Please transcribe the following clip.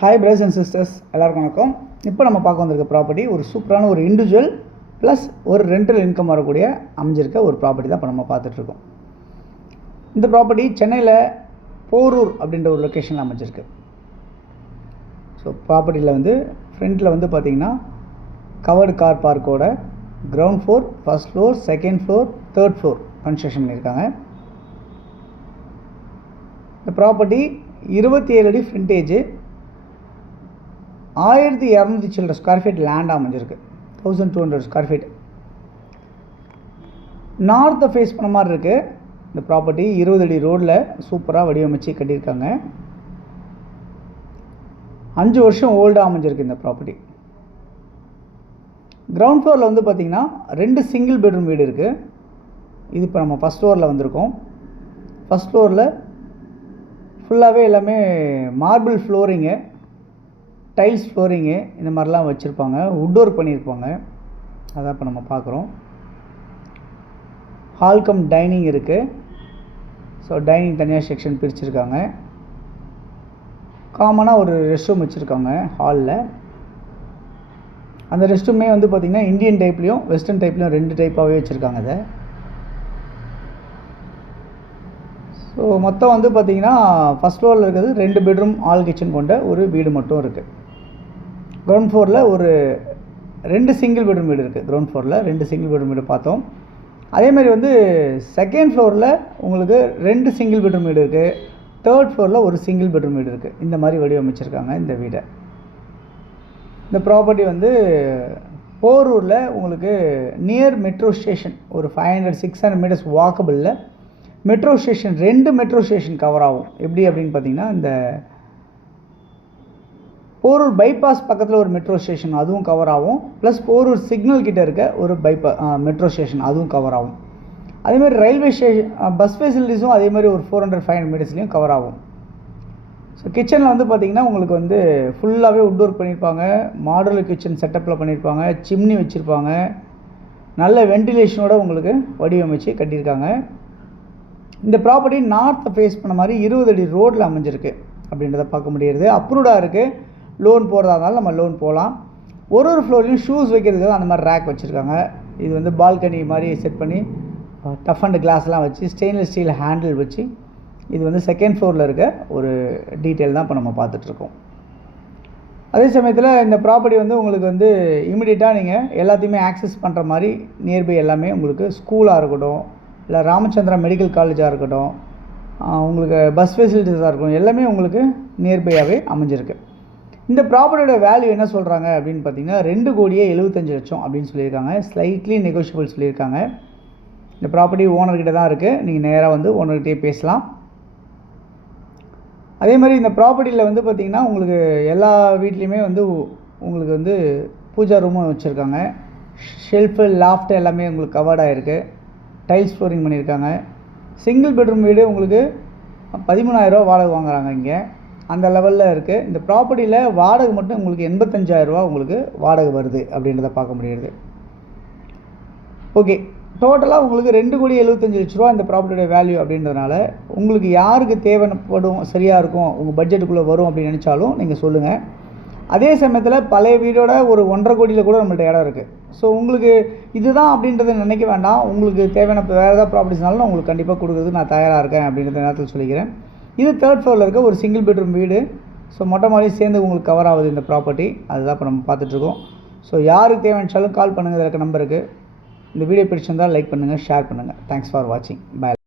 Hi brothers and sisters, எல்லாருக்கும் வணக்கம். இப்போ நம்ம பார்க்க வந்திருக்க ப்ராப்பர்ட்டி ஒரு சூப்பரான ஒரு இண்டிவிஜுவல் ப்ளஸ் ஒரு ரெண்டல் இன்கம் வரக்கூடிய அமைஞ்சிருக்க ஒரு ப்ராப்பர்ட்டி தான் இப்போ நம்ம பார்த்துட்ருக்கோம். இந்த ப்ராப்பர்ட்டி சென்னையில் போரூர் அப்படின்ற ஒரு லொக்கேஷனில் அமைஞ்சிருக்கு. ஸோ ப்ராப்பர்ட்டியில் வந்து ஃப்ரண்ட்டில் வந்து பார்த்திங்கன்னா கவர்டு கார் பார்க்கோட ground floor, first floor, second floor, third floor construction பண்ணியிருக்காங்க. இந்த ப்ராப்பர்ட்டி 27 அடி ஃப்ரண்டேஜ், 1200 சில்லற ஸ்கொயர் ஃபீட் லேண்ட் அமைஞ்சிருக்கு. 1200 ஸ்கொயர் ஃபீட் நார்த்தை ஃபேஸ் பண்ண மாதிரி இருக்குது. இந்த ப்ராப்பர்ட்டி 20 அடி ரோடில் சூப்பராக வடிவமைச்சு கட்டியிருக்காங்க. 5 வருஷம் ஓல்டாக அமைஞ்சிருக்கு இந்த ப்ராப்பர்ட்டி. கிரவுண்ட் ஃப்ளோரில் வந்து பார்த்திங்கன்னா 2 சிங்கிள் பெட்ரூம் வீடு இருக்குது. இது இப்போ நம்ம ஃபஸ்ட் ஃப்ளோரில் வந்திருக்கோம். ஃபஸ்ட் ஃப்ளோரில் ஃபுல்லாகவே எல்லாமே மார்பிள் ஃப்ளோரிங்கு, டைல்ஸ் ஃப்ளோரிங்கு இந்த மாதிரிலாம் வச்சுருப்பாங்க. வுட் ஒர்க் பண்ணியிருப்பாங்க. அதான் இப்போ நம்ம பார்க்குறோம். ஹால் கம் டைனிங் இருக்குது. ஸோ டைனிங் தனியாக செக்ஷன் பிரிச்சுருக்காங்க. காமனாக ஒரு ரெஸ்ட் ரூம் வச்சுருக்காங்க ஹாலில். அந்த ரெஸ்ட் ரூமே வந்து பார்த்திங்கன்னா இந்தியன் டைப்லேயும் வெஸ்டர்ன் டைப்லேயும் 2 டைப்பாகவே வச்சுருக்காங்க. அதை ஸோ மொத்தம் வந்து பார்த்திங்கன்னா ஃபஸ்ட் ஃப்ளோரில் இருக்கிறது 2 பெட்ரூம் ஆல் கிச்சன் கொண்ட ஒரு வீடு மட்டும் இருக்குது. கிரவுண்ட் ஃப்ளோரில் ஒரு 2 சிங்கிள் பெட்ரூம் வீடு இருக்குது. கிரவுண்ட் ஃப்ளோரில் 2 சிங்கிள் பெட்ரூம் வீடு பார்த்தோம். அதேமாதிரி வந்து செகண்ட் ஃப்ளோரில் உங்களுக்கு 2 சிங்கிள் பெட்ரூம் வீடு இருக்குது. தேர்ட் ஃப்ளோரில் ஒரு சிங்கிள் பெட்ரூம் வீடு இருக்குது. இந்த மாதிரி வடிவமைச்சிருக்காங்க இந்த வீடை. இந்த ப்ராப்பர்ட்டி வந்து போரூரில் உங்களுக்கு நியர் மெட்ரோ ஸ்டேஷன், ஒரு 500-600 மீட்டர்ஸ் வாக்கபிளில் metro station, 2 metro station cover ஆகும். எப்படி அப்படின்னு பார்த்தீங்கன்னா, இந்த போரூர் பைபாஸ் பக்கத்தில் ஒரு மெட்ரோ ஸ்டேஷன் அதுவும் கவர் ஆகும். ப்ளஸ் போரூர் சிக்னல் கிட்டே இருக்க ஒரு மெட்ரோ ஸ்டேஷன் அதுவும் கவர் ஆகும். அதேமாதிரி ரயில்வே ஸ்டேஷன் பஸ் ஃபெசிலிட்டிஸும் அதேமாதிரி ஒரு 400-500 மீட்டர்ஸ்லேயும் கவர் ஆகும். ஸோ கிச்சனில் வந்து பார்த்திங்கன்னா உங்களுக்கு வந்து ஃபுல்லாகவே வுட் ஒர்க் பண்ணியிருப்பாங்க. மாடுலர் கிச்சன் செட்டப்பில் பண்ணியிருப்பாங்க. சிம்னி வச்சுருப்பாங்க. நல்ல வென்டிலேஷனோட உங்களுக்கு வடிவமைச்சு கட்டியிருக்காங்க. இந்த ப்ராப்பர்ட்டி நார்த்தை ஃபேஸ் பண்ண மாதிரி 20 அடி ரோடில் அமைஞ்சிருக்கு அப்படின்றத பார்க்க முடியுது. அப்ரூவ்டாக இருக்குது. லோன் போகிறதா இருந்தாலும் நம்ம லோன் போகலாம். ஒரு ஃப்ளோர்லேயும் ஷூஸ் வைக்கிறதுக்கு அந்த மாதிரி ரேக் வச்சுருக்காங்க. இது வந்து பால்கனி மாதிரி செட் பண்ணி டஃப் அண்ட் கிளாஸ்லாம் வச்சு ஸ்டெயின்லெஸ் ஸ்டீல் ஹேண்டில் வச்சு இது வந்து செகண்ட் ஃப்ளோரில் இருக்க ஒரு டீட்டெயில் தான் இப்போ நம்ம பார்த்துட்ருக்கோம். அதே சமயத்தில் இந்த ப்ராப்பர்ட்டி வந்து உங்களுக்கு வந்து இமிடியேட்டாக நீங்கள் எல்லாத்தையுமே ஆக்சஸ் பண்ணுற மாதிரி நியர்பை எல்லாமே உங்களுக்கு ஸ்கூலாக இருக்கட்டும், இல்லை ராமச்சந்திரா மெடிக்கல் காலேஜாக இருக்கட்டும், உங்களுக்கு பஸ் ஃபெசிலிட்டிஸாக இருக்கட்டும், எல்லாமே உங்களுக்கு நியர்பையாகவே அமைஞ்சிருக்கு. இந்த ப்ராப்பர்ட்டியோட வேல்யூ என்ன சொல்கிறாங்க அப்படின்னு பார்த்தீங்கன்னா 2,75,00,000 அப்படின்னு சொல்லியிருக்காங்க. ஸ்லைட்லி நெகோஷியபிள் சொல்லியிருக்காங்க. இந்த ப்ராப்பர்ட்டி ஓனர்கிட்ட தான் இருக்குது. நீங்கள் நேராக வந்து ஓனர்கிட்டே பேசலாம். அதே மாதிரி இந்த ப்ராப்பர்ட்டியில் வந்து பார்த்திங்கன்னா உங்களுக்கு எல்லா வீட்லேயுமே வந்து உங்களுக்கு வந்து பூஜா ரூமும் வச்சுருக்காங்க. ஷெல்ஃபு, லாஃப்ட் எல்லாமே உங்களுக்கு கவர்டாக இருக்குது. டைல்ஸ் ஃப்ளோரிங் பண்ணியிருக்காங்க. சிங்கிள் பெட்ரூம் வீடு உங்களுக்கு 13,000 வாடகை வாங்குகிறாங்க இங்கே. அந்த லெவலில் இருக்குது. இந்த ப்ராப்பர்ட்டியில் வாடகை மட்டும் உங்களுக்கு 85,000 உங்களுக்கு வாடகை வருது அப்படின்றத பார்க்க முடியுது. ஓகே, டோட்டலாக உங்களுக்கு 2,75,00,000 இந்த ப்ராப்பர்ட்டியோட வேல்யூ அப்படின்றதுனால உங்களுக்கு யாருக்கு தேவைப்படும், சரியாக இருக்கும், உங்கள் பட்ஜெட்டுக்குள்ளே வரும் அப்படின்னு நினச்சாலும் நீங்கள் சொல்லுங்கள். அதே சமயத்தில் பழைய வீடோட ஒரு 1.5 கோடியில் கூட நம்மள்ட்ட இடம் இருக்குது. ஸோ உங்களுக்கு இதுதான் அப்படின்றத நினைக்க வேண்டாம். உங்களுக்கு தேவையான வேறு ஏதாவது ப்ராப்பர்ட்டிஸ்னாலும் நான் உங்களுக்கு கண்டிப்பாக கொடுக்குறதுக்கு நான் தயாராக இருக்கேன் அப்படின்றத நேரத்தில் சொல்லிக்கிறேன். இது தேர்ட் ஃப்ளோரில் இருக்க ஒரு சிங்கிள் பெட்ரூம் வீடு. ஸோ மொட்டை மாதிரி சேர்ந்து உங்களுக்கு கவர் ஆகுது இந்த ப்ராப்பர்ட்டி. அதுதான் இப்போ நம்ம பார்த்துட்ருக்கோம். ஸோ யாருக்கு தேவையானாலும் கால் பண்ணுங்கள். இருக்க நம்பருக்கு. இந்த வீடியோ பிடிச்சிருந்தால் லைக் பண்ணுங்கள், ஷேர் பண்ணுங்கள். தேங்க்ஸ் ஃபார் வாட்சிங். பாய்.